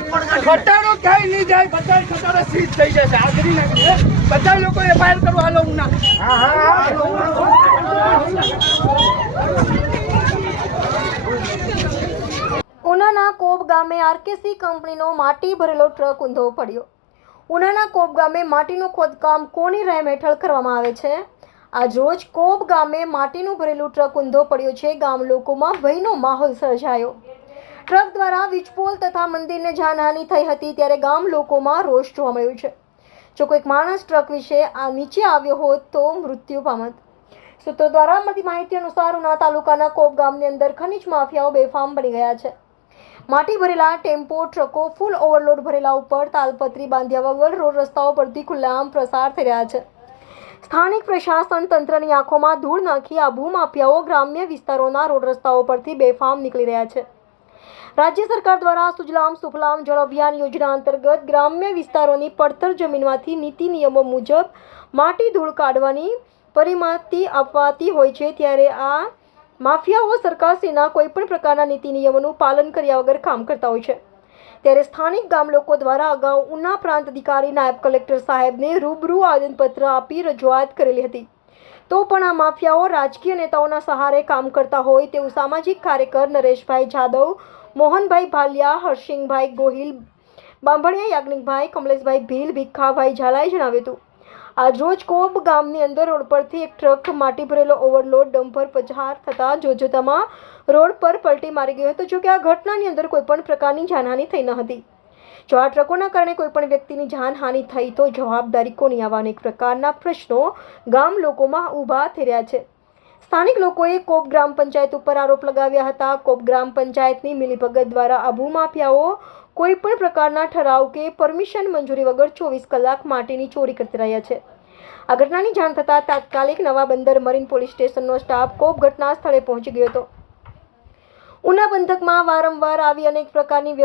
ઘટાડો ક્યાંય નહીં જાય, બધા ઘટાડો સીધ થઈ જશે. આગળ નાખીએ બધા લોકો એફઆઈઆર કરવા હાલો ઉના. ઉનાના કોબ ગામે આરકેસી કંપનીનો માટી ભરેલો ટ્રક ઊંધો પડ્યો. ઉનાના કોબ ગામે માટીનું ખોદકામ કોની રહેમ હેઠળ કરવામાં આવે છે? આજરોજ કોબ ગામે માટીનું ભરેલું ટ્રક ઊંધો પડ્યો છે. ગામ લોકોમાં ભયનો માહોલ સર્જાયો. ટ્રક દ્વારા વીજપોલ તથા મંદિરને જાનહાનિ થઈ હતી, ત્યારે ગામ લોકોમાં રોષ જોવા મળ્યો છે. જો કોઈક માણસ ટ્રક વિશે નીચે આવ્યો હોત તો મૃત્યુ પામત. સૂત્રો દ્વારા મળતી માહિતી અનુસાર ઉના તાલુકાના કોબ ગામની અંદર ખનીજ માફિયાઓ બેફામ બની ગયા છે. માટી ભરેલા ટેમ્પો ટ્રકો ફૂલ ઓવરલોડ ભરેલા ઉપર તાલપત્રી બાંધ્યા વગર રોડ રસ્તાઓ પરથી ખુલ્લામ પ્રસાર થઈ રહ્યા છે. સ્થાનિક પ્રશાસન તંત્રની આંખોમાં ધૂળ નાખી આ ભૂમાફિયાઓ ગ્રામ્ય વિસ્તારોના રોડ રસ્તાઓ પરથી બેફામ નીકળી રહ્યા છે. રાજ્ય સરકાર દ્વારા સુજલામ સુફલામ જળ અભિયાન યોજના અંતર્ગત ગ્રામ્ય વિસ્તારોની પડતર જમીનમાંથી નીતિ નિયમો મુજબ માટી ધૂળ કાઢવાની પરિમાતિ આપવાતી હોય છે, ત્યારે આ માફિયાઓ સરકારશ્રીના કોઈપણ પ્રકારના નીતિ નિયમોનું પાલન કર્યા વગર કામ કરતા હોય છે. ત્યારે સ્થાનિક ગામ લોકો દ્વારા અગાઉ ઉના પ્રાંત અધિકારી નાયબ કલેક્ટર સાહેબને રૂબરૂ આવેદનપત્ર આપી રજૂઆત કરેલી હતી, તો પણ આ માફિયાઓ રાજકીય નેતાઓના સહારે કામ કરતા હોય તેવું સામાજિક કાર્યકર નરેશભાઈ જાદવ, મોહનભાઈ ભાલિયા, હરસિંગભાઈ ગોહિલ, બાંભણિયા યાજ્ઞિકભાઈ, કમલેશભાઈ ભીલ, ભીખાભાઈ ઝાલાએ જણાવ્યું હતું. આજરોજ કોબ ગામની અંદર રોડ પરથી એક ટ્રક માટી ભરેલો ઓવરલોડ ડમ્પર પસાર થતા જોતજોતામાં રોડ પર પલટી મારી ગયો હતો. જો કે આ ઘટનાની અંદર કોઈપણ પ્રકારની જાનહાનિ થઈ ન હતી. જો આ ટ્રકોના કારણે કોઈપણ વ્યક્તિની જાનહાનિ થઈ તો જવાબદારી કોની? આવા અનેક પ્રકારના પ્રશ્નો ગામ લોકોમાં ઊભા થઈ રહ્યા છે. સ્થાનિક લોકોએ કોબ ગ્રામ પંચાયત ઉપર આરોપ લગાવ્યા હતા. કોબ ગ્રામ પંચાયતની મિલીભગત દ્વારા આ ભૂમાફિયાઓ કોઈપણ પ્રકારના ઠરાવ કે પરમિશન મંજૂરી વગર 24 કલાક માટીની ચોરી કરતી રહ્યા છે. આ ઘટનાની જાણ થતાં તાત્કાલિક નવા બંદર મરીન પોલીસ સ્ટેશનનો સ્ટાફ કોબ ઘટના સ્થળે પહોંચી ગયો હતો. ઉના પંથકમાં વારંવાર આવી અનેક પ્રકારની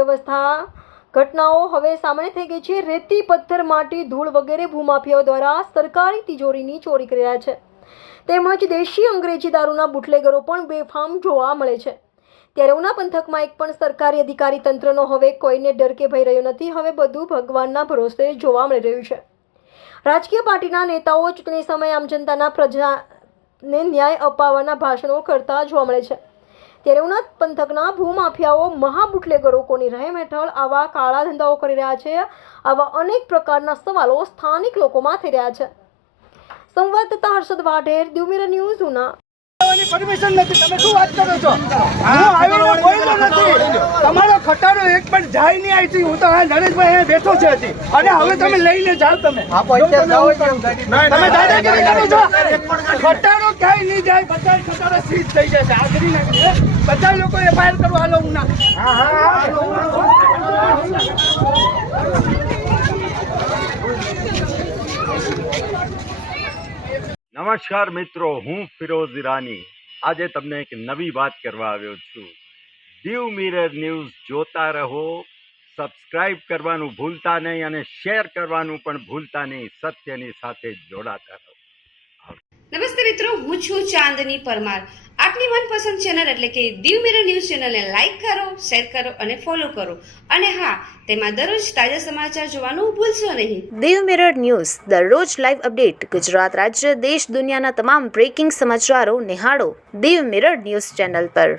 ઘટનાઓ હવે સામાન્ય થઈ ગઈ છે. રેતી, પથ્થર, માટી, ધૂળ વગેરે ભૂમાફિયાઓ દ્વારા સરકારી તિજોરીની ચોરી કરી રહ્યા છે. તેમજ દેશી અંગ્રેજી દારૂના બુટલેગરો પણ બેફામ જોવા મળે છે. ત્યારે ઉના પંથકમાં એક પણ સરકારી અધિકારી તંત્રનો હવે કોઈને ડર કે ભય રહ્યો નથી. હવે બધું ભગવાનના ભરોસે જોવા મળી રહ્યું છે. રાજકીય પાર્ટીના નેતાઓ ચૂંટણી સમયે આમ જનતાના પ્રજાને ન્યાય અપાવવાના ભાષણો કરતા જોવા મળે છે. ત્યારે ઉના પંથકના ભૂમાફિયાઓ મહાબુટલેગરો કોની રહેમ હેઠળ આવા કાળા ધંધાઓ કરી રહ્યા છે? આવા અનેક પ્રકારના સવાલો સ્થાનિક લોકોમાં થઈ રહ્યા છે. સંવાદદાતા Harshad Vadher, Diu mirror news, Una. Permission નથી, તમે શું વાત કરો છો? હું આવીને બોલ્યો નથી. તમારો ખટારો એક પણ જાય નહીં આવી. હું તો હા નરેશભાઈ અહીંયા બેઠો છે હજી, અને હવે તમે લઈને જાઓ. તમે દાદાગીરી કરો છો. ખટારો ક્યાંય નહીં જાય, બધા ખટારો સીધ થઈ જશે. આગળ નાખીએ બધા લોકો એફઆઈઆર કરવા હાલો ઉના. નમસ્કાર મિત્રો, હું ફિરોઝ ઈરાની આજે તમને એક નવી વાત કરવા આવ્યો છું. દીવ મિરર ન્યૂઝ જોતા રહો, સબસ્ક્રાઇબ કરવાનું ભૂલતા નહીં અને શેર કરવાનું પણ ભૂલતા નહીં. સત્યની સાથે જોડાતા રહો. નમસ્તે મિત્રો, હું છું ચાંદની પરમાર. આપની મનપસંદ ચેનલ એટલે કે દીવ મિરર ન્યૂઝ ચેનલને લાઈક કરો, શેર કરો અને ફોલો કરો. અને હા, તેમાં દરરોજ તાજા સમાચાર જોવાનું ભૂલશો નહીં. દીવ મિરર ન્યૂઝ દરરોજ લાઈવ અપડેટ ગુજરાત રાજ્ય, દેશ, દુનિયાના તમામ બ્રેકિંગ સમાચારો નિહાળો દીવ મિરર ન્યૂઝ ચેનલ પર.